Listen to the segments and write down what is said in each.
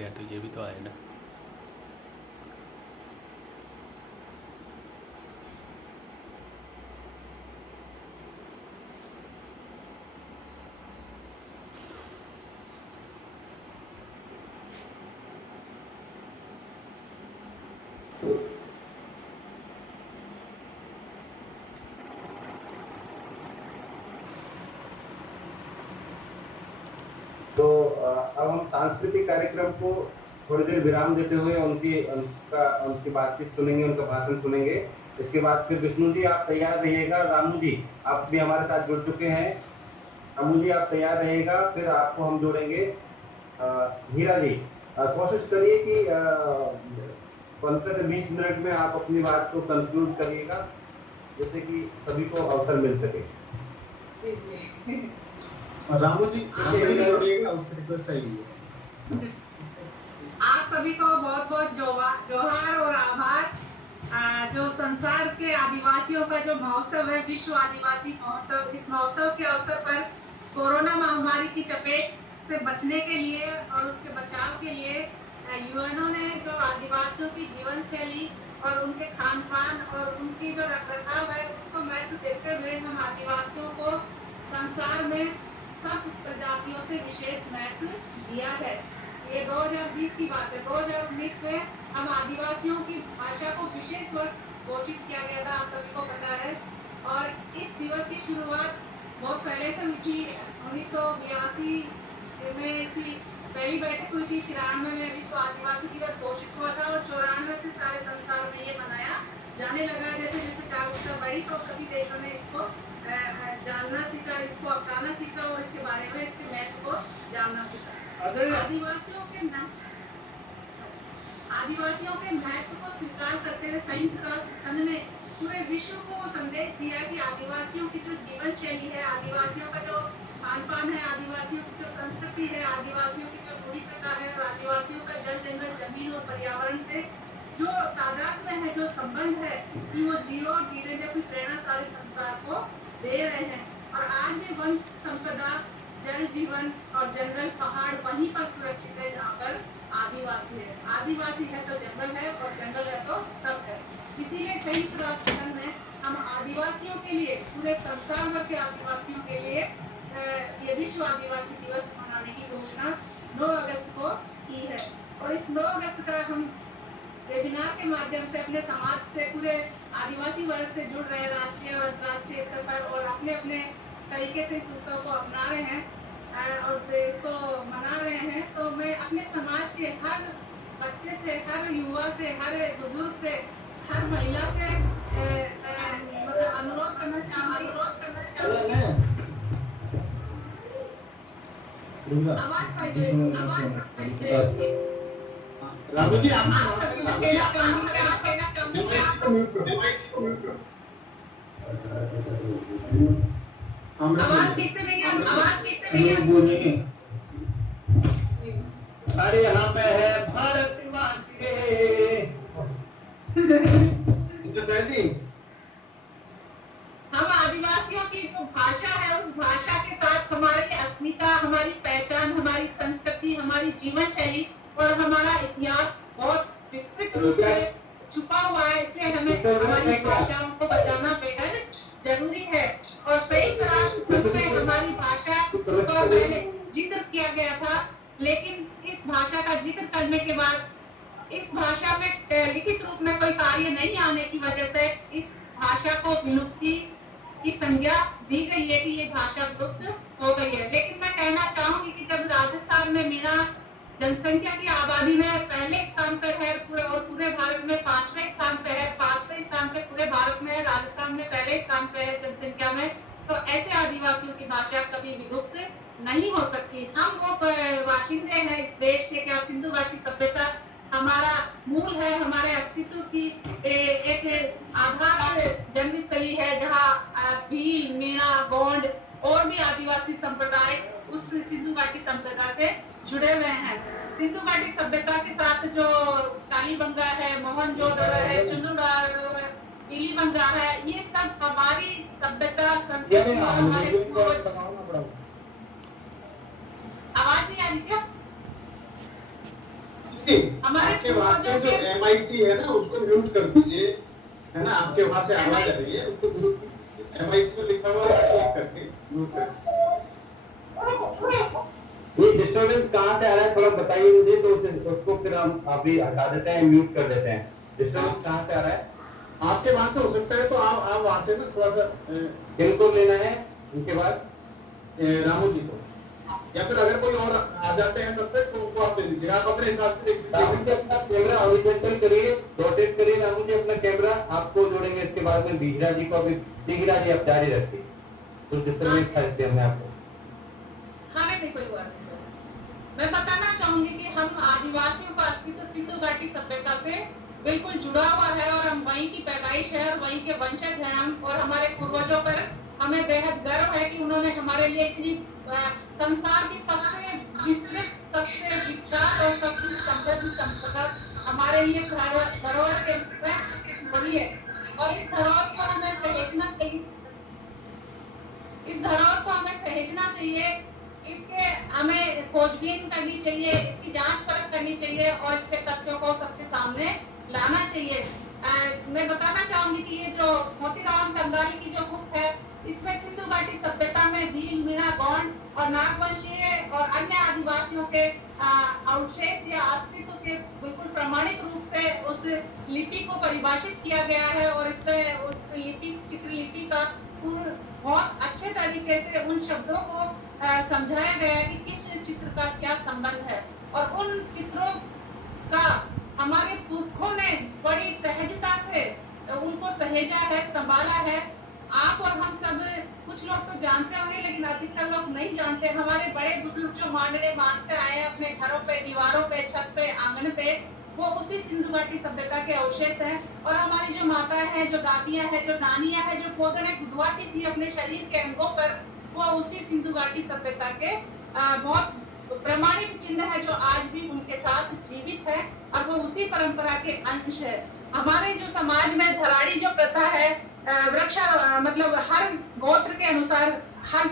है तो ये भी तो आए ना। तो अब हम सांस्कृतिक कार्यक्रम को थोड़ी देर विराम देते हुए उनकी बातचीत सुनेंगे, उनका भाषण सुनेंगे। इसके बाद फिर विष्णु जी आप तैयार रहिएगा, रामू जी आप भी हमारे साथ जुड़ चुके हैं, अमू जी आप तैयार रहिएगा, फिर आपको हम जोड़ेंगे। हीरा जी कोशिश करिए कि 15 से 20 मिनट में आप अपनी बात को कंक्लूड करिएगा, जिससे कि सभी को अवसर मिल सके। जी जी रामू जी उसकी रिक्वेस्ट आई है। आप सभी को बहुत बहुत जोहार और आभार। जो संसार के आदिवासियों का जो महोत्सव है, विश्व आदिवासी महोत्सव, इस महोत्सव के अवसर पर कोरोना महामारी की चपेट से बचने के लिए और उसके बचाव के लिए यूएनओ ने जो आदिवासियों की जीवन शैली और उनके खान पान और उनकी जो रखरखाव है उसको महत्व देते हुए हम आदिवासियों को संसार में सब प्रजातियों से विशेष महत्व दिया है। ये 2020 की बात है। 2019 में हम आदिवासियों की भाषा को विशेष वर्ष घोषित किया गया था, आप सभी को पता है। और इस दिवस की शुरुआत बहुत पहले से हुई थी। 1982 में इसकी पहली बैठक हुई थी। 93 में विश्व आदिवासी दिवस घोषित हुआ था और 94 से सारे संसार में ये मनाया जाने लगा। जैसे जैसे जागरूकता बढ़ी तो सभी देशों ने इसको जानना सीखा, इसको अपनाना सीखा और इसके बारे में इसके महत्व को जानना सीखा। आदिवासियों के महत्व को स्वीकार करते हुए संयुक्त राष्ट्र संघ ने पूरे विश्व को संदेश दिया कि आदिवासियों की जो जीवन शैली है, आदिवासियों का जो खान पान है, आदिवासियों की जो संस्कृति है, आदिवासियों की जो रूढ़ी प्रथा है और आदिवासियों का जल जंगल जमीन और पर्यावरण से जो तादाद में है, जो संबंध है कि वो जियो और जीने जैसी प्रेरणा सारे संसार को दे रहे हैं। और आज भी वन संपदा, जल जीवन और जंगल पहाड़ वहीं पर सुरक्षित है जहाँ पर आदिवासी है। आदिवासी है तो जंगल है और जंगल है तो सब है। इसीलिए संयुक्त राष्ट्र संघ ने हम आदिवासियों के लिए, पूरे संसार भर के आदिवासियों के लिए ये विश्व आदिवासी दिवस मनाने की घोषणा 9 अगस्त को की है। और इस 9 अगस्त का हम वेबिनार के माध्यम से अपने समाज से, पूरे आदिवासी वर्ग से जुड़ रहे हैं, राष्ट्रीय और अंतर्राष्ट्रीय स्तर पर, और अपने अपने तरीके से इस उत्सव को अपना रहे हैं और इसको मना रहे हैं। तो मैं अपने समाज के हर बच्चे से, हर युवा से, हर बुजुर्ग से, हर महिला से मतलब अनुरोध करना चाहूंगी। रामू जी आवाज ठीक से नहीं है। अरे यहाँ पे है भारत माँ के हम आदिवासियों की जो भाषा है, उस भाषा के साथ हमारी अस्मिता, हमारी पहचान, हमारी संस्कृति, हमारी जीवन शैली और हमारा इतिहास बहुत विस्तृत रूप से छुपा हुआ है। इसलिए हमें हमारी भाषाओं को बचाना बेहद जरूरी है। और संयुक्त राष्ट्र संघ में हमारी भाषा का पहले जिक्र किया गया था, लेकिन इस भाषा का जिक्र करने के बाद इस भाषा में लिखित रूप में कोई कार्य नहीं आने की वजह से इस भाषा को विलुप्ति की संज्ञा दी गई है कि ये भाषा विलुप्त हो गई है। लेकिन मैं कहना चाहूंगी कि जब राजस्थान में मेरा जनसंख्या की आबादी में पहले स्थान पर है और पूरे भारत में 5वें स्थान पे है, 5वें स्थान पे पूरे भारत में है, राजस्थान में पहले स्थान पे है जनसंख्या में, तो ऐसे आदिवासियों की भाषा कभी विलुप्त नहीं हो सकती। हम वो वाशिंदे हैं इस देश के, क्या सिंधु घाटी सभ्यता हमारा मूल है, हमारे अस्तित्व की एक आधार जन्मस्थली है, जहाँ भील, मीणा, गोंड और भी आदिवासी संप्रदाय उस सिंधु घाटी सभ्यता से जुड़े हुए हैं। सिंधु घाटी सभ्यता के साथ जो कालीबंगा है, मोहनजोदड़ो है, चुनुराडो है, पीलीबंगा है, ये सब हमारी सभ्यता, संस्कृति, हमारे आवाज नहीं आ रही क्या? हमारे आपके वहां से पूर्वजों जो के MIC है ना उसको म्यूट कर दीजिए, है ना, आपके वहां से आवाज आ रही है, उसको MIC को लिखा हुआ है क्लिक करके म्यूट कर दीजिए। ये डिस्टर्बेंस कहाँ से आ रहा है थोड़ा बताइए मुझे, तो उसको फिर हम अभी हटा देते हैं, म्यूट कर देते हैं। डिस्टर्बेंस कहाँ से आ रहा है? आपके वहां से हो सकता है, तो आप वहां से ना थोड़ा सा किनको लेना है उनके बाद? रामू जी को, या फिर अगर कोई और आ जाते हैं तब तक तो उनको आप दे दीजिए, आप अपने हिसाब से देख रामू लीजिए। जी अपना कैमरा हॉरिजॉन्टल करिए, रोटेट करिए रामू जी अपना कैमरा, आपको जोड़ेंगे इसके बाद में बीघरा जी को। अभी बीघरा जी आप जारी रखिए, तो डिस्टर्बेंस था इसलिए हमने आपको। खाने में कोई बात नहीं सर। मैं बताना चाहूंगी कि हम आदिवासियों का अस्तित्व सिंधु घाटी सभ्यता से बिल्कुल जुड़ा हुआ है और हम वहीं की पैदाइश है और वहीं के वंशज हैं हम, और हमारे पूर्वजों पर हमें बेहद गर्व है कि उन्होंने हमारे लिए इतनी संसार की सबसे विस्तृत, सबसे विख्यात और सबसे समृद्ध संपदा हमारे लिए धरोहर के रूप में बनी है। और इस धरोहर को हमें सहेजना चाहिए, इस धरोहर को हमें सहेजना चाहिए, इसके हमें खोजबीन करनी चाहिए, इसकी जांच परख करनी चाहिए और इसके तथ्यों को सबके सामने लाना चाहिए। मैं बताना चाहूंगी कि ये जो मोतीराम कंगाली की जो बुक है, इसमें सिंधु घाटी सभ्यता में भील, मीणा, गौंड और नागवंशीय और अन्य आदिवासियों के अवशेष या अस्तित्व के बिल्कुल प्रमाणिक रूप से उस लिपि को परिभाषित किया गया है और इसमें उस लिपि, चित्रलिपि का बहुत अच्छे तरीके से उन शब्दों को समझाया गया है कि किस चित्र का क्या संबंध है, और उन चित्रों का हमारे पुरखों ने बड़ी सहजता से उनको सहेजा है, संभाला है। आप और हम सब, कुछ लोग तो जानते होंगे लेकिन अधिकतर लोग नहीं जानते। हमारे बड़े बुजुर्ग जो मानते आए हैं अपने घरों पे, दीवारों पे, छत पे, आंगन पे, वो उसी सिंधु घाटी सभ्यता के अवशेष हैं। और हमारी जो माताएं हैं, जो दादियां हैं, जो नानियां हैं, जो पोदड़े गुदवाती थी अपने शरीर के अंगों पर, वो उसी सिंधु घाटी सभ्यता के बहुत प्रमाणिक चिन्ह है जो आज भी उनके साथ जीवित है, और वो उसी परंपरा के अंश है। हमारे जो समाज में धराड़ी जो प्रथा है, वृक्ष मतलब हर गोत्र के अनुसार हर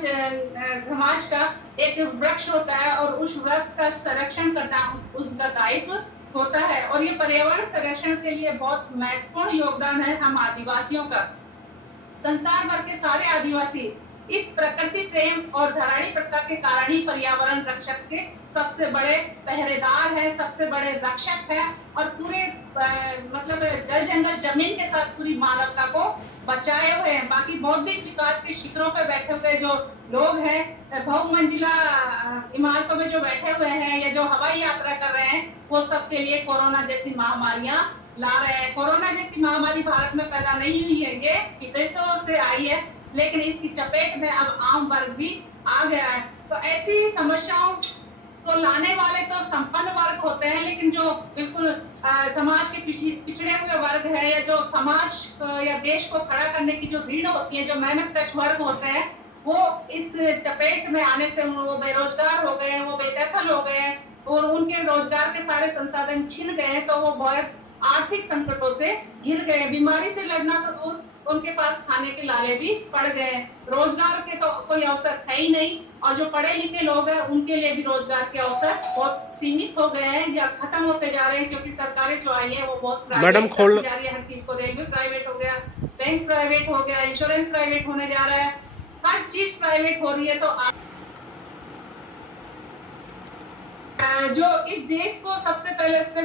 समाज का एक वृक्ष होता है और उस वृक्ष का संरक्षण करना उसका दायित्व होता है, और ये पर्यावरण संरक्षण के लिए बहुत महत्वपूर्ण योगदान है हम आदिवासियों का। संसार भर के सारे आदिवासी इस प्रकृति प्रेम और धराड़ी प्रथा के कारण ही पर्यावरण रक्षक के सबसे बड़े पहरेदार है, सबसे बड़े रक्षक है, और पूरे मतलब जल जंगल जमीन के साथ पूरी मानवता को बचाए हुए हैं। बाकी बौद्धिक विकास के शिखरों पर बैठे हुए जो लोग हैं, बहुमंजिला इमारतों में जो बैठे हुए हैं या जो हवाई यात्रा कर रहे हैं, वो सबके लिए कोरोना जैसी महामारियां ला रहे हैं। कोरोना जैसी महामारी भारत में पैदा नहीं हुई है, ये विदेशों से आई है, लेकिन इसकी चपेट में अब आम वर्ग भी आ गया है। तो ऐसी समस्याओं को लाने वाले तो संपन्न वर्ग होते हैं, लेकिन जो बिल्कुल समाज के पिछड़े हुए वर्ग है, या जो समाज या देश को खड़ा करने की जो भीड़ होती है, जो मेहनतकश वर्ग होते हैं, वो इस चपेट में आने से वो बेरोजगार हो गए, वो बेदखल हो गए और उनके रोजगार के सारे संसाधन छिन गए, तो वो बहुत आर्थिक संकटों से घिर गए। बीमारी से लड़ना तो दूर, उनके पास खाने के लाले भी पड़ गए। रोजगार के तो कोई अवसर है ही नहीं, और जो पढ़े लिखे लोग हैं उनके लिए भी रोजगार के अवसर बहुत सीमित हो गए हैं या खत्म होते जा रहे हैं, क्योंकि सरकारें जो आई है वो बहुत मैडम खोल जा रही है हर चीज को। रेलवे प्राइवेट हो गया, बैंक प्राइवेट हो गया, इंश्योरेंस प्राइवेट होने जा रहा है, हर चीज प्राइवेट हो रही है। तो जो इस देश को सबसे पहले इस पर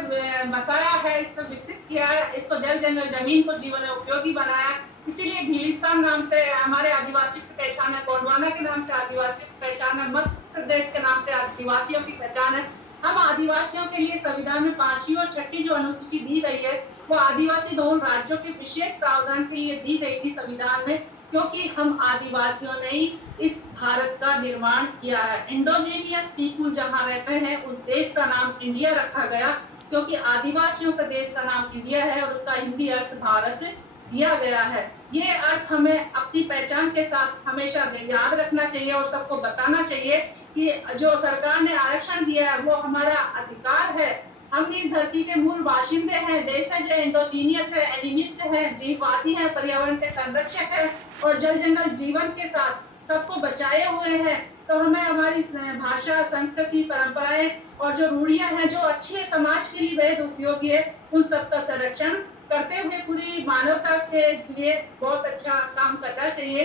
बसाया है, इस पर विकसित किया है, इसको जल जंगल जमीन को जीवन उपयोगी बनाया, इसीलिए भीलिस्तान नाम से हमारे आदिवासी की पहचान है, गोंडवाना के नाम से आदिवासियों की पहचान है, मध्य प्रदेश के नाम से आदिवासियों की पहचान है। हम आदिवासियों के लिए संविधान में 5वीं और 6वीं जो अनुसूची दी गई है, वो आदिवासी बहुल राज्यों के विशेष प्रावधान के लिए दी गई थी संविधान में, क्योंकि हम आदिवासियों ने ही इस भारत का निर्माण किया है। इंडोजीनियस पीपुल जहाँ रहते हैं उस देश का नाम इंडिया रखा गया, क्योंकि आदिवासियों का देश का नाम इंडिया है और उसका हिंदी अर्थ भारत दिया गया है। ये अर्थ हमें अपनी पहचान के साथ हमेशा याद रखना चाहिए और सबको बताना चाहिए कि जो सरकार ने आरक्षण दिया है वो हमारा अधिकार है। हम इस धरती के मूल बाशिंदे हैं, देशज है, इंडोजीनियस है, एनिमिस्ट है, जीववादी है, पर्यावरण के संरक्षक है और जल जंगल जीवन के साथ सबको बचाए हुए हैं। तो हमें हमारी भाषा, संस्कृति, परंपराएं और जो रूढ़ियां हैं जो अच्छी है, समाज के लिए बेहद उपयोगी है, उन सब का संरक्षण करते हुए पूरी मानवता के लिए बहुत अच्छा काम करना चाहिए।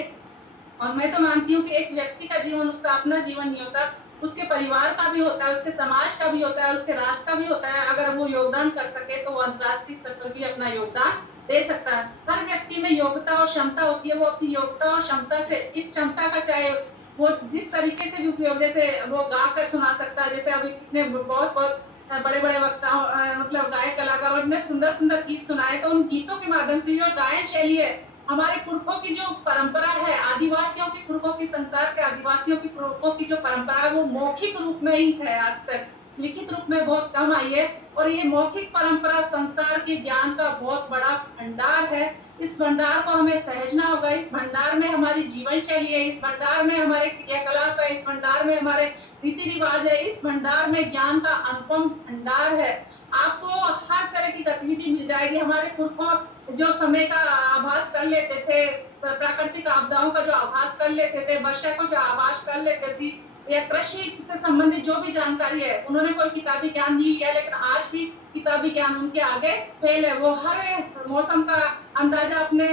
और मैं तो मानती हूँ कि एक व्यक्ति का जीवन उसका अपना जीवन नहीं होता, उसके परिवार का भी होता है, उसके समाज का भी होता है, उसके राष्ट्र का भी होता है। अगर वो योगदान कर सके तो वो अंतर्राष्ट्रीय स्तर पर भी अपना योगदान दे सकता है। हर व्यक्ति में योग्यता और क्षमता होती है, वो अपनी योग्यता और क्षमता से इस क्षमता का चाहे वो जिस तरीके से भी उपयोग, जैसे वो गा कर सुना सकता है, जैसे अभी कितने बहुत बहुत बड़े बड़े वक्ता मतलब गायक कलाकार और इतने सुंदर सुंदर गीत सुनाए, तो उन गीतों के माध्यम से जो गायन शैली है, हमारे पुरखों की जो परंपरा है, आदिवासियों की पुरखों की, संसार के आदिवासियों की पुरखों की जो परंपरा है, वो मौखिक रूप में ही है, आज तक लिखित रूप में बहुत कम आई है। और ये मौखिक परंपरा संसार के ज्ञान का बहुत बड़ा भंडार है। इस भंडार को हमें सहेजना होगा। इस भंडार में हमारी जीवन शैली है, इस भंडार में हमारे क्रियाकलाप है, इस भंडार में हमारे रीति रिवाज है, इस भंडार में ज्ञान का अनुपम भंडार है। आपको हर तरह की गतिविधि मिल जाएगी। हमारे पुरखों जो समय का आभास कर लेते थे, प्राकृतिक आपदाओं का जो आभास कर लेते थे, वर्षा को जो आभास कर लेते थे, या कृषि से संबंधित जो भी जानकारी है, उन्होंने कोई किताबी ज्ञान नहीं लिया, लेकिन आज भी किताबी ज्ञान उनके आगे फेल है। वो हर मौसम का अंदाजा अपने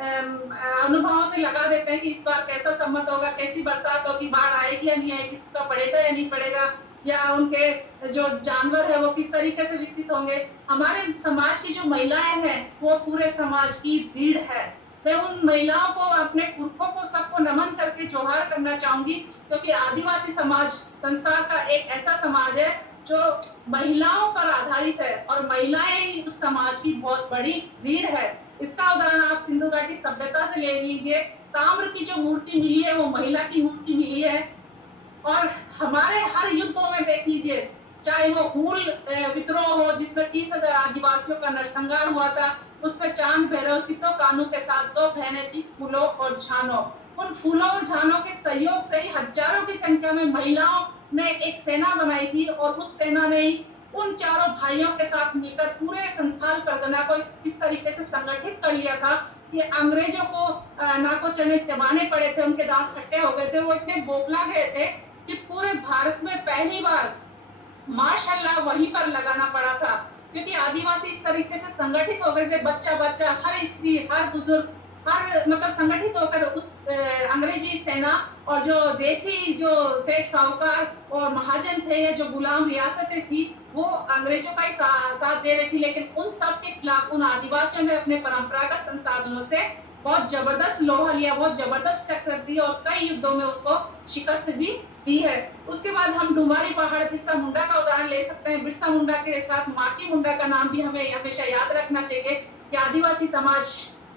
अनुभवों से लगा देते हैं कि इस बार कैसा सम्मत होगा, कैसी बरसात होगी, बाढ़ आएगी या नहीं आएगी, सूखा पड़ेगा या नहीं पड़ेगा, या उनके जो जानवर है वो किस तरीके से विकसित होंगे। हमारे समाज की जो महिलाएं हैं वो पूरे समाज की रीढ़ है। मैं उन महिलाओं को, अपने पुरखों को, सबको नमन करके जोहार करना चाहूंगी, क्योंकि आदिवासी समाज संसार का एक ऐसा समाज है जो महिलाओं पर आधारित है, और महिलाएं ही उस समाज की बहुत बड़ी रीढ़ है। इसका उदाहरण आप सिंधु घाटी सभ्यता से ले लीजिए। ताम्र की जो मूर्ति मिली है वो महिला की मूर्ति मिली है। और हमारे हर युद्धों में देख लीजिए, चाहे वो हूल विद्रोह हो जिसमें 30,000 आदिवासियों का नरसंहार हुआ था, उसमें चांद भैरव सितो कानू के साथ 2 बहनें थी, फूलों और झानो। उन फूलों और झानों के सहयोग से ही हजारों की संख्या में महिलाओं ने एक सेना बनाई थी, और उस सेना ने ही उन चारों भाइयों के साथ मिलकर पूरे संथाल परगना को इस तरीके से संगठित कर लिया था कि अंग्रेजों को नाको चने चबाने पड़े थे, उनके दांत खट्टे हो गए थे, वो इतने बोखला गए थे कि पूरे भारत में पहली बार मार्शल लॉ वहीं पर लगाना पड़ा था, क्योंकि आदिवासी इस तरीके से संगठित हो गए थे। बच्चा बच्चा, हर स्त्री, हर बुजुर्ग, हर मतलब संगठित होकर उस अंग्रेजी सेना और जो देसी जो सेठ साहूकार और महाजन थे, या जो गुलाम रियासतें थी, वो अंग्रेजों का ही साथ दे रही थी। लेकिन उन सब के खिलाफ उन आदिवासियों ने अपने परंपरागत संसाधनों से बहुत जबरदस्त लोहा लिया, बहुत जबरदस्त टक्कर दी, और कई युद्धों में उनको शिकस्त भी दी है। उसके बाद हम डुमारी पहाड़ बिरसा मुंडा का उदाहरण ले सकते हैं। बिरसा मुंडा के साथ माकी मुंडा का नाम भी हमें हमेशा याद रखना चाहिए कि आदिवासी समाज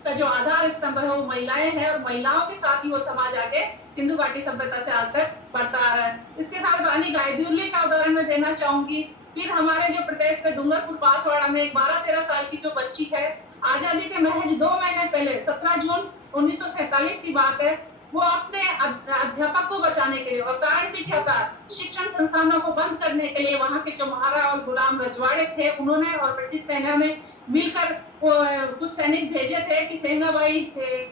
का जो आधार स्तंभ है वो महिलाएं हैं, और महिलाओं के साथ ही वो समाज आगे सिंधु घाटी सभ्यता से आज तक बढ़ता आ रहा है। इसके साथ रानी गायदुर्ली का उदाहरण मैं देना चाहूंगी। फिर हमारे जो प्रदेश में डूंगरपुर बांसवाड़ा में एक 12-13 साल की जो बच्ची है, आजादी के महज 2 महीने पहले 17 जून 1947 की बात है, वो अपने अध्यापक को बचाने के लिए, और कारण भी क्या था, शिक्षण संस्थानों को बंद करने के लिए वहां के जो महारा और गुलाम रजवाड़े थे, उन्होंने और ब्रिटिश सेना ने मिलकर कुछ सैनिक भेजे थे कि सेंगाबाई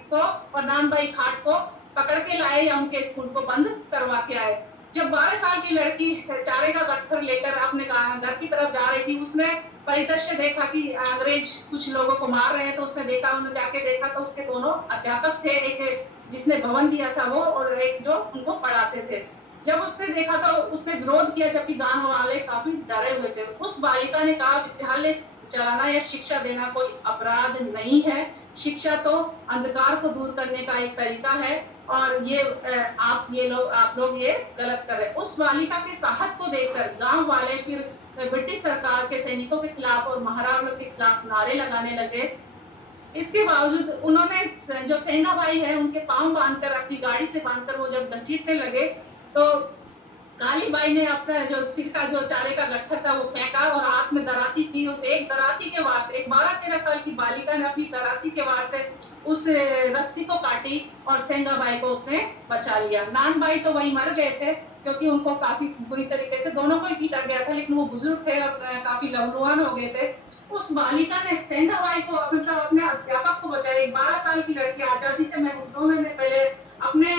को और नानबाई खाट को पकड़ के लाए या उनके स्कूल को बंद करवा के आए। जब 12 साल की लड़की चारे का गट्ठर लेकर अपने घर की तरफ जा रही थी, उसने परिदृश्य देखा कि अंग्रेज कुछ लोगों को मार रहे हैं, तो उसने देखा, उन्होंने जाके देखा तो उसके दोनों अध्यापक थे, एक जिसने भवन दिया था वो, और एक जो उनको पढ़ाते थे। जब उसने देखा तो उसने विरोध किया, जबकि गांव वाले काफी डरे हुए थे। उस बालिका ने कहा, विद्यालय चलाना या शिक्षा देना कोई अपराध नहीं है, शिक्षा तो अंधकार को दूर करने का एक तरीका है, और ये आप लोग ये गलत कर रहे हैं। उस बालिका के साहस को देखकर गांव वाले फिर ब्रिटिश सरकार के सैनिकों के खिलाफ और महाराणा के खिलाफ नारे लगाने लगे। इसके बावजूद उन्होंने जो सेंगाबाई है उनके पांव बांधकर, अपनी गाड़ी से बांधकर वो जब घसीटने लगे, तो कालीबाई ने अपना जो सिर का जो चारे का गट्ठर था वो फेंका, और हाथ में दराती थी, उस एक दराती के वार से, एक 12-13 साल की बालिका ने अपनी दराती के वार से उस रस्सी को काटी और सेंगाबाई को उसने बचा लिया। नानबाई तो वही मर गए थे, क्योंकि उनको काफी बुरी तरीके से दोनों को ही पीटा गया था, लेकिन वो बुजुर्ग थे और काफी लहूलुहान हो गए थे। उस बालिका ने सेंगाबाई को, मतलब अपने अध्यापक को बचाया। एक 12 साल की लड़की आजादी से मैं 2 महीने पहले अपने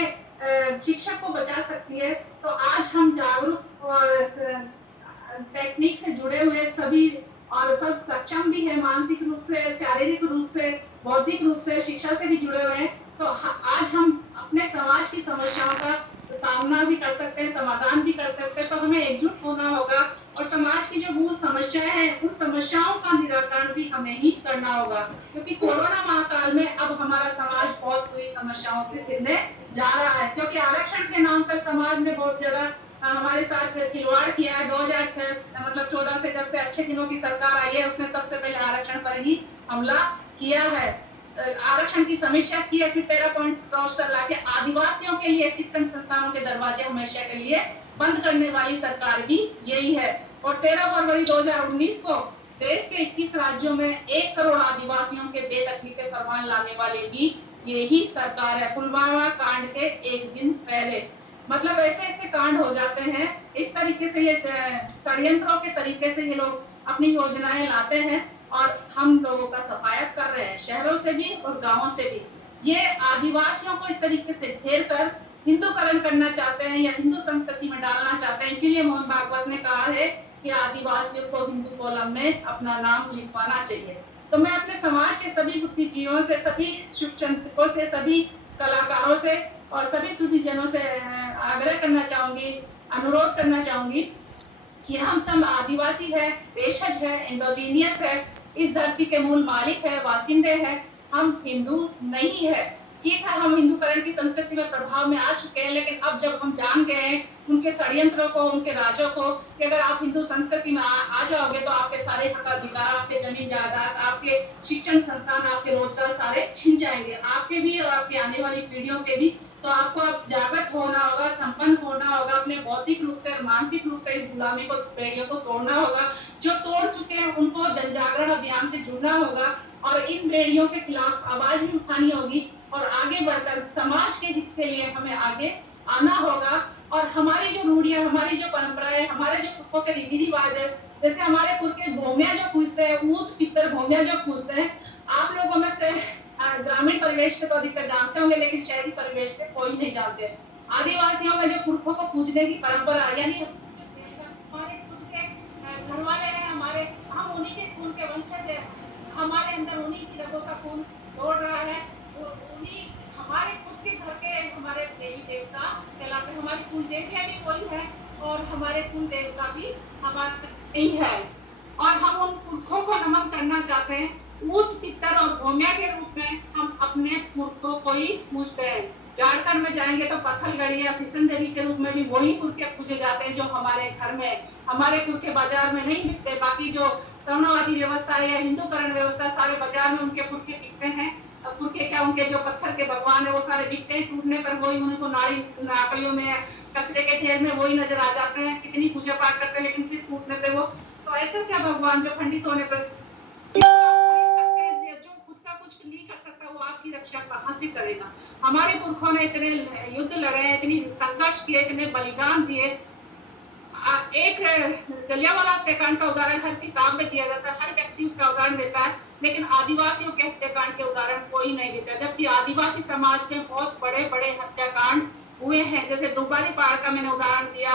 शिक्षा को बचा सकती है। तो आज हम जागरूक और टेक्निक से जुड़े हुए सभी और सब सक्षम भी है, मानसिक रूप से, शारीरिक रूप से, बौद्धिक रूप से, शिक्षा से भी जुड़े हुए हैं। तो आज हम अपने समाज की समस्याओं का सामना भी कर सकते हैं, समाधान भी कर सकते हैं। तो हमें एकजुट होना होगा और समाज की जो मूल समस्याएं हैं उन समस्याओं का निराकरण भी हमें ही करना होगा, क्योंकि कोरोना महाकाल में अब हमारा समाज बहुत बुरी समस्याओं से घिरने जा रहा है। क्योंकि आरक्षण के नाम पर समाज ने बहुत ज्यादा हमारे साथ खिलवाड़ किया है। 2006 मतलब 14 से जब से अच्छे दिनों की सरकार आई है, उसने सबसे पहले आरक्षण पर ही हमला किया है। आरक्षण की समीक्षा की है, फिर 13 पॉइंट रोस्टर लाके आदिवासियों के लिए शिक्षण संस्थानों के दरवाजे हमेशा के लिए बंद करने वाली सरकार भी यही है। और 13 फरवरी 2019 को देश के 21 राज्यों में 1 करोड़ आदिवासियों के बेतकलीफे फरमान लाने वाले भी यही सरकार है। पुलवामा कांड के एक दिन पहले मतलब ऐसे ऐसे कांड हो जाते हैं। इस तरीके से ये षड्यंत्रों के तरीके से ये लोग अपनी योजनाएं लाते हैं और हम लोगों का सफाया कर रहे हैं, शहरों से भी और गांवों से भी। ये आदिवासियों को इस तरीके से घेर कर हिंदूकरण करना चाहते हैं या हिंदू संस्कृति में डालना चाहते हैं। इसीलिए मोहन भागवत ने कहा है कि आदिवासियों को हिंदू कॉलम में अपना नाम लिखवाना चाहिए। तो मैं अपने समाज के सभी बुद्धिजीवियों से, सभी शिक्षकों से, सभी कलाकारों से और सभी सुधीजनों से आग्रह करना चाहूंगी, अनुरोध करना चाहूंगी कि हम सब आदिवासी है, देशज है, इंडोजीनियस है, इस धरती के मूल मालिक है, वासिंदे है। हम हिंदू नहीं है। ठीक है, हम हिंदूकरण की संस्कृति में प्रभाव में आ चुके हैं, लेकिन अब जब हम जान गए हैं उनके षड्यंत्रों को, उनके राजों को, कि अगर आप हिंदू संस्कृति में आ जाओगे तो आपके सारे हकाधिकार, आपके जमीन जायदाद, आपके शिक्षण संस्थान, आपके रोजगार सारे छिन जाएंगे, आपके भी और आपकी आने वाली पीढ़ियों के भी। तो आपको अब जागृत होना होगा, संपन्न होना होगा, अपने बौद्धिक रूप से और मानसिक रूप से इस गुलामी को, बेड़ियों को तोड़ना होगा। जो तोड़ चुके हैं उनको जनजागरण अभियान से जुड़ना होगा और इन बेड़ियों के खिलाफ आवाज भी उठानी होगी और आगे बढ़कर समाज के हित के लिए हमें आगे आना होगा। और हमारी जो रूढ़ियां, हमारी जो परंपराएं, हमारे जो पुरखों के रीति रिवाज है, जैसे हमारे पुरख के भौमिया जो पूछते हैं, ऊंट पितर भौमिया जो पूछते हैं, आप लोगों में से ग्रामीण परिवेश के तो अधिकतर जानते होंगे, लेकिन शहरी परिवेश के कोई नहीं जानते। आदिवासियों में जो पुरखों को पूजने की परंपरा, यानी हमारे खुद के घर वाले हैं, हमारे, हम उन्हीं के खून के वंशज है, हमारे अंदर उन्हीं की रगों का खून दौड़ रहा है, उन्हीं हमारे खुद के घर के हमारे देवी देवता कहलाते। हमारी कुल देवियां भी वही है और हमारे कुल देवता भी हमारे ही है और हम उन पुरखों को नमन करना चाहते हैं। ऊंट पितर और भौमिया के रूप में हम अपने पुरखों को ही पूजते हैं। झारखंड में जाएंगे तो पत्थलगढ़ी या सिसन देवी के रूप में भी वही पुरखे पूजे जाते हैं जो हमारे घर में, हमारे पुरखे बाजार में नहीं बिकते। बाकी जो सवर्णवादी व्यवस्था या हिंदूकरण व्यवस्था, सारे बाजार में उनके पुरखे बिकते हैं। पुरखे क्या, उनके जो पत्थर के भगवान है वो सारे बिकते हैं, टूटने पर वही उनको नाड़ियों में, कचरे के ढेर में वही नजर आ जाते हैं। कितनी पूजा पाठ करते हैं लेकिन फिर टूटने पे वो, तो ऐसा क्या भगवान जो खंडित होने पर जो खुद का कुछ नहीं कर सकता वो आपकी रक्षा कहां से करेगा। हमारे पुरखों ने इतने युद्ध लड़े, इतनी संघर्ष किए, इतने बलिदान दिए। एक जलियांवाला हत्याकांड का उदाहरण हर किताब में दिया जाता है, हर व्यक्ति उसका उदाहरण देता है, लेकिन आदिवासियों के हत्याकांड के उदाहरण कोई नहीं देता। जबकि आदिवासी समाज में बहुत बड़े बड़े हत्याकांड हुए हैं, जैसे डुबारी पहाड़ का मैंने उदाहरण दिया,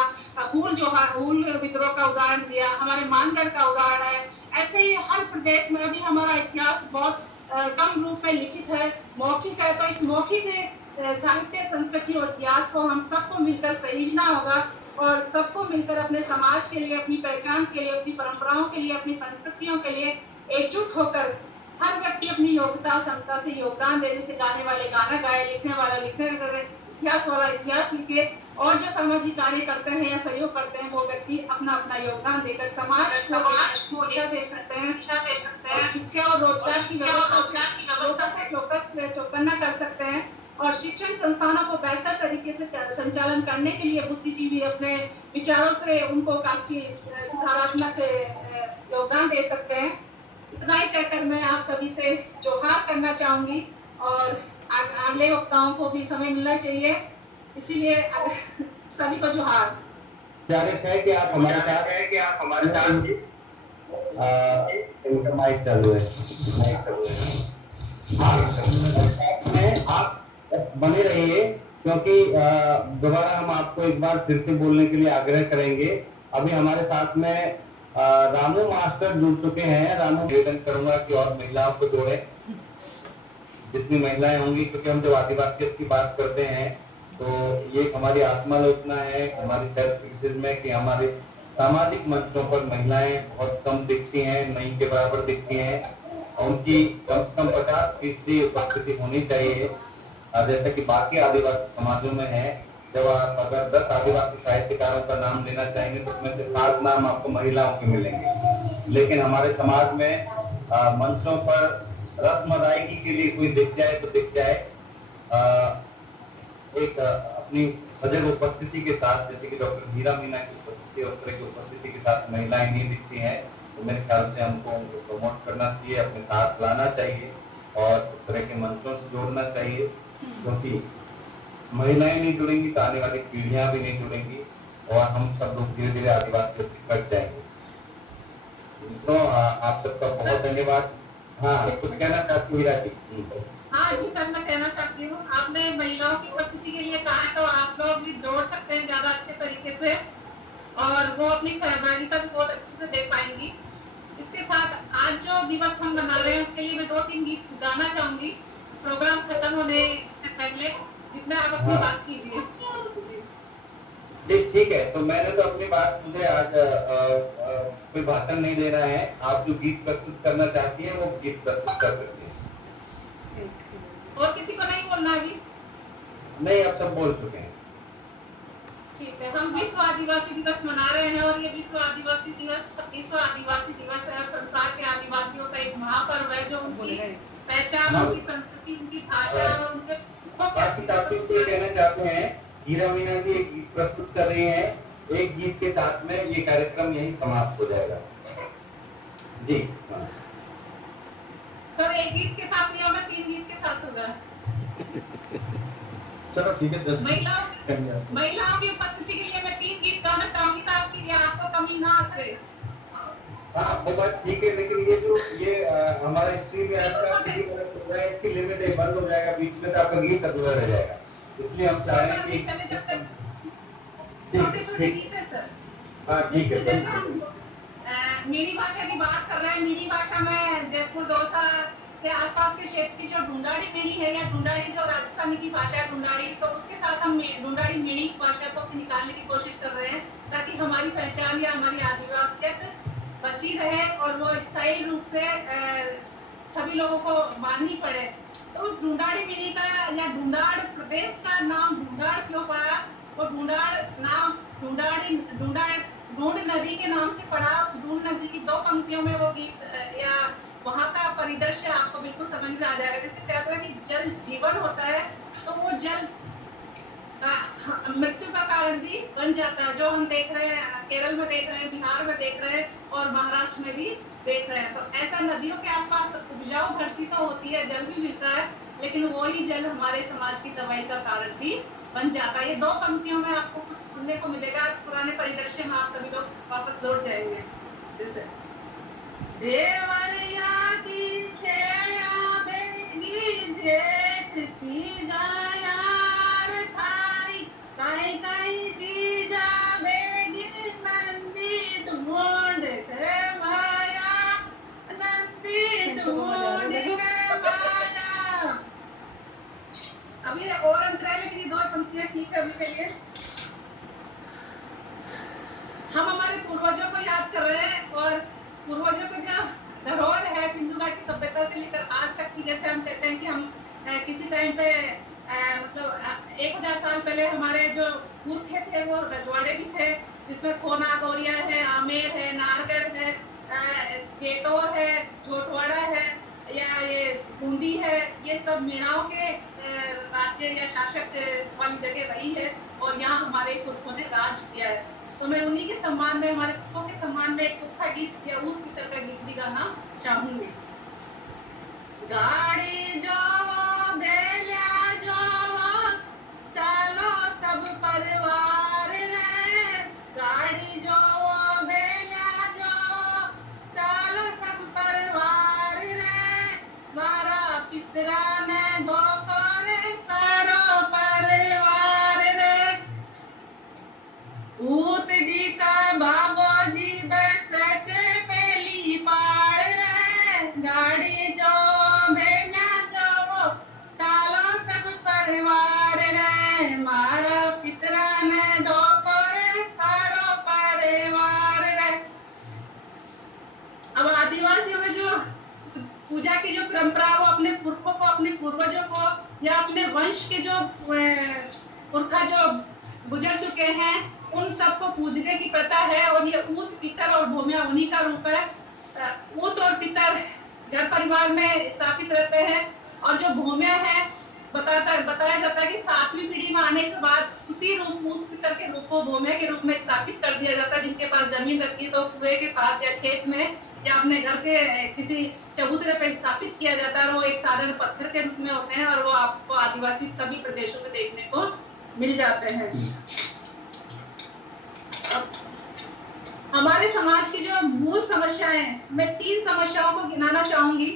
हूल विद्रोह का उदाहरण दिया, हमारे मानगढ़ का उदाहरण है। ऐसे ही हर प्रदेश में अभी हमारा इतिहास बहुत कम रूप में लिखित है, मौखिक है। तो इस मौखिक साहित्य, संस्कृति और इतिहास को हम सबको मिलकर सहेजना होगा और सबको मिलकर अपने समाज के लिए, अपनी पहचान के लिए, अपनी परंपराओं के लिए, अपनी संस्कृतियों के लिए एकजुट होकर हर व्यक्ति अपनी योग्यता और क्षमता से योगदान दे। जैसे गाने वाले गाना गाए, लिखने वाला लिखने करे, इतिहास वाला इतिहास लिखे और जो सामाजिक कार्य करते हैं या सहयोग करते हैं वो व्यक्ति अपना अपना योगदान देकर समाज को शिक्षा दे सकते हैं, शिक्षा और रोजगार की व्यवस्था चौकन्ना कर सकते हैं और शिक्षण संस्थानों को बेहतर तरीके से संचालन करने के लिए बुद्धिजीवी अपने विचारों से उनको काफी सुधारात्मक योगदान दे सकते हैं। इतना ही कहकर मैं आप सभी से जोहार करना चाहूंगी और अगले वक्ताओं को भी समय मिलना चाहिए, इसीलिए सभी को जोहार। गुजारिश है कि आप हमारे साथ इनका माइक चालू है, आप बने रहिए क्योंकि दोबारा हम आपको एक बार फिर से बोलने के लिए आग्रह करेंगे। अभी हमारे साथ में रामू मास्टर जुड़ चुके हैं। रामू, निवेदन करूंगा कि और महिलाओं को जोड़े, जितनी महिलाएं होंगी, क्योंकि हम जब आदिवासियत की बात करते हैं तो ये हमारी आत्मालोचना है, हमारी सेल्फ क्रिटिसिज्म में कि हमारे सामाजिक मंचों पर महिलाएं बहुत कम दिखती हैं, नहीं के बराबर दिखती हैं। उनकी कम से कम 50% उपस्थिति होनी चाहिए, जैसे कि बाकी आदिवासी समाजों में है। जब आप अगर 10 आदिवासी साहित्यकारों का नाम लेना चाहेंगे तो उसमें से 7 नाम आपको महिलाओं के मिलेंगे। लेकिन हमारे समाज में मंचों पर रस्म अदायगी के लिए कोई दिख जाए तो दिख जाए, एक अपनी सजग उपस्थिति के साथ, जैसे कि डॉक्टर हीरा मीना की उपस्थिति और तरह की उपस्थिति के साथ महिलाएं नहीं दिखती हैं, तो मेरे ख्याल से हमको उनको प्रमोट करना चाहिए, अपने साथ लाना चाहिए और इस तरह के मंचों से जोड़ना चाहिए, क्योंकि महिलाएं नहीं जुड़ेंगी तो आने वाली पीढ़ियां भी नहीं जुड़ेंगी और हम सब लोग धीरे धीरे आदिवासी से कट जाएंगे। तो आप सबका बहुत धन्यवाद। हाँ, कुछ कहना चाहती हूँ हीरा जी? हाँ जी सर, मैं कहना चाहती हूँ, आपने महिलाओं की उपस्थिति के लिए कहा है, तो आप लोग भी जोड़ सकते हैं ज्यादा अच्छे तरीके से और वो अपनी सहभागिता भी बहुत अच्छे से दे पाएंगी। इसके साथ आज जो दिवस हम मना रहे हैं उसके लिए मैं 2-3 गीत गाना चाहूंगी प्रोग्राम खत्म होने से पहले, जितना आप अपनी बात कीजिए। ठीक है, तो मैंने तो अपनी बात, मुझे आज कोई भाषण नहीं देना है। आप जो गीत प्रस्तुत करना चाहती हैं वो गीत प्रस्तुत कर सकती हैं। और किसी को नहीं बोलना अभी? नहीं, अब सब बोल चुके हैं। ठीक है, हम विश्व आदिवासी दिवस मना रहे हैं और ये विश्व आदिवासी दिवस 26वां आदिवासी दिवस है। संसार के आदिवासियों का एक महापर्व है जो उनकी पहचान, उनकी संस्कृति, उनकी भाषा और उनके ये कहना चाहते हैं, हीरा मीना जी एक गीत प्रस्तुत कर रही हैं। एक गीत के साथ में ये कार्यक्रम यही समाप्त हो जाएगा जी। सर एक गीत के साथ नहीं होगा, 3 गीत के साथ होगा। चलो ठीक है, 10 महिलाओं की उपस्थिति के लिए मैं 3 गीत गाना चाहूंगी ताकि ये आपको कमी ना करे। हाँ, वो बात ठीक है, लेकिन ये जो हमारे स्ट्रीम में इसकी लिमिट है, बंद हो जाएगा बीच में तो आपका गीत अधूरा रह जाएगा, इसलिए हम चाह रहे हैं कि छोटे-छोटे गीत है सर। हाँ ठीक है। जैसे हम मीणी भाषा की बात कर रहे हैं, मीणी भाषा में जयपुर दौसा के आसपास के क्षेत्र की जो ढूंढाड़ी मीणी है या ढूंढाड़ी जो राजस्थानी की भाषा है ढूंढाड़ी, तो उसके साथ हम ढूंढाड़ी मीणी भाषा को निकालने की कोशिश कर रहे हैं ताकि हमारी पहचान या हमारी आदिवासियत बची रहे और वो स्थायी रूप से सभी लोगों को माननी पड़े। तो उस ढूंढाड़ी मीणी का या ढूंढाड़ प्रदेश का नाम ढूंढाड़ क्यों पड़ा? वो ढूंढाड़ नाम ढूंढ नदी के नाम से पड़ा। उस ढूंढ नदी की 2 पंक्तियों में वो गीत या वहाँ का परिदृश्य आपको बिल्कुल समझ में आ जाएगा। जैसे कहते हैं कि जल जीवन होता है, तो वो जल मृत्यु का कारण भी बन जाता है, जो हम देख रहे हैं केरल में, देख रहे हैं बिहार में, देख रहे हैं और महाराष्ट्र में भी देख रहे हैं। तो ऐसा नदियों के आसपास उपजाऊ धरती तो होती है, जल भी मिलता है, लेकिन वही जल हमारे समाज की तबाही का कारण भी बन जाता है। ये 2 पंक्तियों में आपको कुछ सुनने को मिलेगा। पुराने परिदृश्य में आप सभी लोग वापस लौट जाएंगे। जैसे देवरिया की छेड़ा बेगी जेठ की गायार थारी काई काई जीजा बेगी नंदी ढूंढ के माया, नंदी ढूंढ के माया। अब ये और अंतराय, लेकिन ये 2 पंक्तियां ठीक है अभी के लिए। हम हमारे पूर्वजों को याद कर रहे हैं और पूर्वजों को जो धरोहर है सिंधु घाटी सभ्यता से लेकर आज तक की, जैसे हम कहते हैं कि हम किसी टाइम पे मतलब 1000 साल पहले हमारे जो पुरखे थे वो रजवाड़े भी थे, जिसमें खोना गौरिया है, आमेर है, नारगढ़ है, गेटोर है, झोटवाड़ा है या ये बूंदी है। ये सब मीणाओं के राज्य या शासक वाली जगह रही है और यहाँ हमारे पुरखों ने राज किया है। तो मैं उन्हीं के सम्मान में, हमारे पुरखों के सम्मान में एक पुरखा गीत या ऊर की तरह का गीत भी गाना चाहूंगी। गाड़ी जो बेलिया जो चलो सब परिवार रे, गाड़ी जो बेलिया जो चलो सब परिवार रे, मारा पितरा ने भोको रे सारो परिवार पूत जी का बाबो जी बस पहली पाड़ रे, गाड़ी जो भेना जो चालो सब परिवार रे, मारा पितरा ने दो कोरे थारो परिवार रे। अब आदिवासियों में जो पूजा की जो परंपरा वो अपने पुरखों को, अपने पूर्वजों को या अपने वंश के जो पुरखा जो गुजर चुके हैं उन सबको पूजने की प्रथा है। और ये ऊत पितर और भूमिया उन्हीं का रूप है। ऊत और पितर घर परिवार में स्थापित रहते हैं और जो भूमिया है बताया जाता है कि 7वीं पीढ़ी में आने के बाद उसी रूप ऊत पितर के रूप को भूमिया के रूप में स्थापित कर दिया जाता है। जिनके पास जमीन रहती है तो कुएं के पास या खेत में या अपने घर के किसी चबूतरे पे स्थापित किया जाता है और वो एक साधारण पत्थर के रूप में होते हैं और वो आपको आदिवासी सभी प्रदेशों में देखने को मिल जाते हैं। हमारे समाज की जो मूल समस्याएं, मैं 3 समस्याओं को गिनाना चाहूंगी।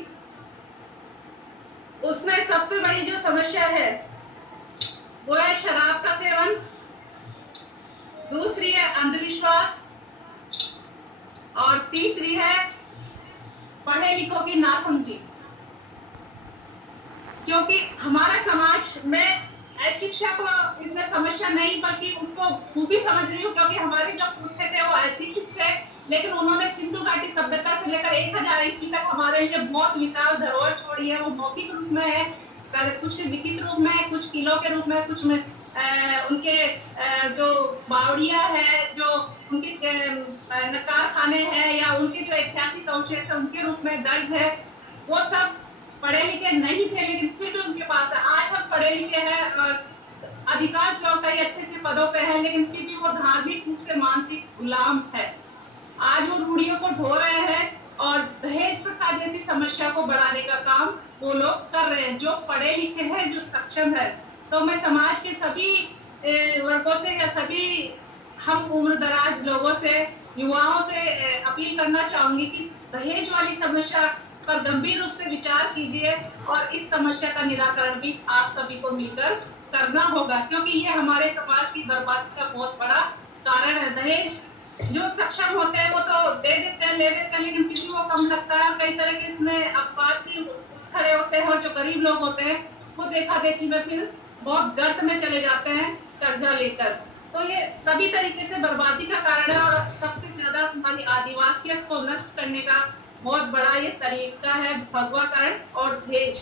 उसमें सबसे बड़ी जो समस्या है वो है शराब का सेवन, दूसरी है अंधविश्वास और तीसरी है पढ़े लिखों की नासमझी। क्योंकि हमारा समाज में शिक्षा को इसमें समस्या नहीं बल्कि उसको खूबी समझ रही हूँ, क्योंकि हमारे जो पुरखे थे वो अशिक्षित थे लेकिन उन्होंने सिंधु घाटी सभ्यता से लेकर 1000 ईस्वी तक हमारे लिए बहुत विशाल धरोहर छोड़ी है। वो मौखिक रूप में है, कुछ लिखित रूप में है, कुछ किलों के रूप में, कुछ में उनके जो बावड़िया है, जो उनके नकार खाने हैं या उनके जो ऐतिहासिक अवशेष है उनके रूप में दर्ज है। वो सब पढ़े लिखे नहीं थे लेकिन फिर भी उनके पास है। आज हम पढ़े लिखे हैं और अधिकांश लोग कई अच्छे पदों पे हैं लेकिन फिर भी वो धार्मिक रूप से मानसिक गुलाम है। आज वो रूढ़ियों को ढो रहे हैं और दहेज प्रथा जैसी समस्या को बढ़ाने का काम वो लोग कर रहे हैं जो पढ़े लिखे हैं, जो सक्षम है। तो मैं समाज के सभी वर्गों से या सभी हम उम्र दराज लोगों से, युवाओं से अपील करना चाहूंगी कि दहेज वाली समस्या पर गंभीर रूप से विचार कीजिए और इस समस्या का निराकरण भी आप सभी को मिलकर करना होगा, क्योंकि ये हमारे समाज की बर्बादी का बहुत बड़ा कारण है। दहेज जो सक्षम होते हैं वो तो दे देते हैं, ले देते हैं, लेकिन किसी को कम लगता है। कई तरह के इसमें अपवाद भी खड़े होते हैं और जो गरीब लोग होते हैं वो देखा देखी में फिर बहुत गर्त में चले जाते हैं कर्जा लेकर। तो ये सभी तरीके से बर्बादी का कारण है और सबसे ज्यादा हमारी आदिवासियत को नष्ट करने का बहुत बड़ा ये तरीका है भगवाकरण और दहेज।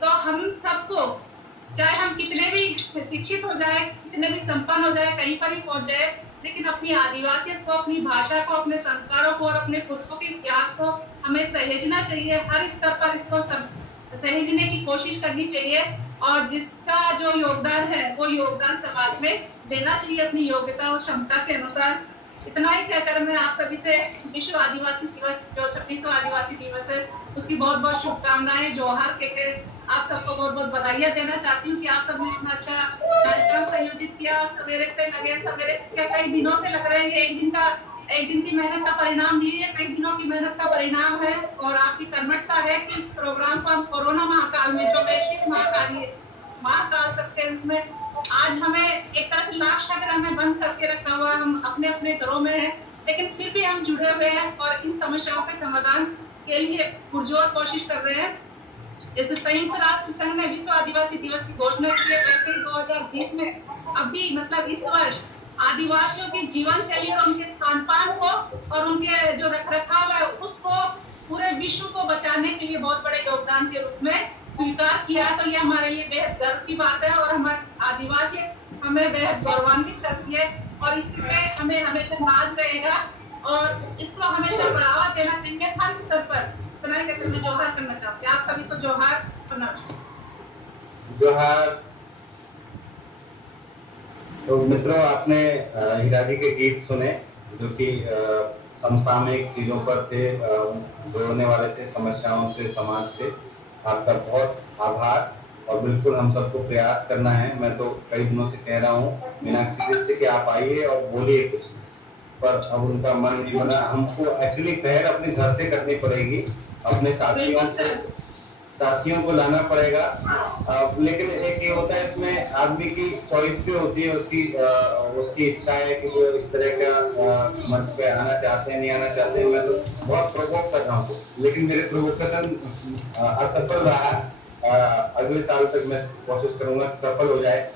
तो हम सबको, चाहे हम कितने भी शिक्षित हो जाए, कितने भी संपन्न हो जाए, कहीं पर भी पहुंच जाए, लेकिन अपनी आदिवासियत को, अपनी भाषा को, अपने संस्कारों को और अपने पुरखों के इतिहास को हमें सहेजना चाहिए। हर स्तर पर इसको सहेजने की कोशिश करनी चाहिए और जिसका जो योगदान है वो योगदान समाज में देना चाहिए अपनी योग्यता और क्षमता के अनुसार। इतना ही कहकर मैं आप सभी से विश्व आदिवासी दिवस, जो 26वां आदिवासी दिवस है, उसकी बहुत बहुत शुभकामनाएं, जोहार के आप सबको बहुत बहुत बधाइयां देना चाहती हूँ कि आप सबने इतना अच्छा कार्यक्रम संयोजित किया और सवेरे से लगे, सवेरे क्या कई दिनों से लग रहे हैं। एक दिन की मेहनत का परिणाम नहीं है, कई दिनों की मेहनत का परिणाम है और आपकी कर्मठता है कि इस प्रोग्राम को हम कोरोना महाकाल में, जो वैश्विक महाकाल सकते हैं, उसमें आज हमें एक तरह से लाख शक्र हमें बंद करके रखा हुआ, हम अपने अपने घरों में हैं, लेकिन फिर भी हम जुड़े हुए हैं और इन समस्याओं के समाधान के लिए पुरजोर कोशिश कर रहे हैं। जैसे संयुक्त राष्ट्र संघ ने विश्व आदिवासी दिवस की घोषणा की है, वैसे 2020 में अभी मतलब इस वर्ष आदिवासियों की जीवन शैली और उनके खान पान को और उनके जो रखरखाव है उसको पूरे विश्व को बचाने के लिए बहुत बड़े योगदान के रूप में स्वीकार किया। तो ये हमारे लिए बेहद गर्व की बात है और हमारे आदिवासी हमें बेहद गौरवान्वित करती है और इससे हमें हमेशा नाज रहेगा और इसको हमेशा बढ़ावा देना चाहिए हर स्तर पर। इतना ही कहकर मैं जोहार करना चाहती हूँ, आप सभी को जोहार करना चाहिए। जोहार। तो मित्रों, आपने हीरा जी के गीत सुने जो कि समसामयिक चीजों पर थे, जोड़ने वाले थे समस्याओं से, समाज से। आपका बहुत आभार और बिल्कुल हम सबको प्रयास करना है। मैं तो कई दिनों से कह रहा हूँ मीनाक्षी जी से कि आप आइए और बोलिए कुछ, पर अब उनका मन नहीं बना। हमको एक्चुअली पहल अपने घर से करनी पड़ेगी, अपने साथियों से, साथियों को लाना पड़ेगा। लेकिन एक ये होता है इसमें आदमी की चॉइस भी होती है, उसकी इच्छा है कि वो इस तरह का मंच पे आना चाहते हैं नहीं आना चाहते हैं। मैं तो बहुत प्रोवोक कर रहा हूँ, लेकिन मेरे प्रोवोकेशन असफल रहा। अगले साल तक मैं कोशिश करूंगा कि सफल हो जाए।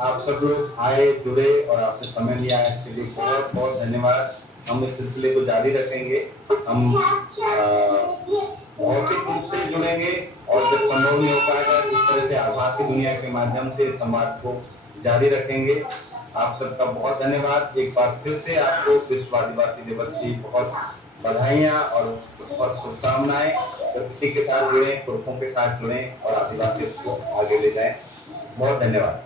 आप सब लोग आए, जुड़े और आपने समय लिया है, इसके लिए बहुत बहुत धन्यवाद। हम इस सिलसिले को जारी रखेंगे। हम भौतिक रूप से जुड़ेंगे और जब संभव नहीं हो पाएगा इस तरह से आभासी दुनिया के माध्यम से संवाद को जारी रखेंगे। आप सबका बहुत धन्यवाद। एक बार फिर से आपको विश्व आदिवासी दिवस की बहुत बधाइयाँ और बहुत शुभकामनाएं। प्रकृति के साथ जुड़ें, पुरखों के साथ जुड़ें और आदिवासी को आगे ले जाएं। बहुत धन्यवाद।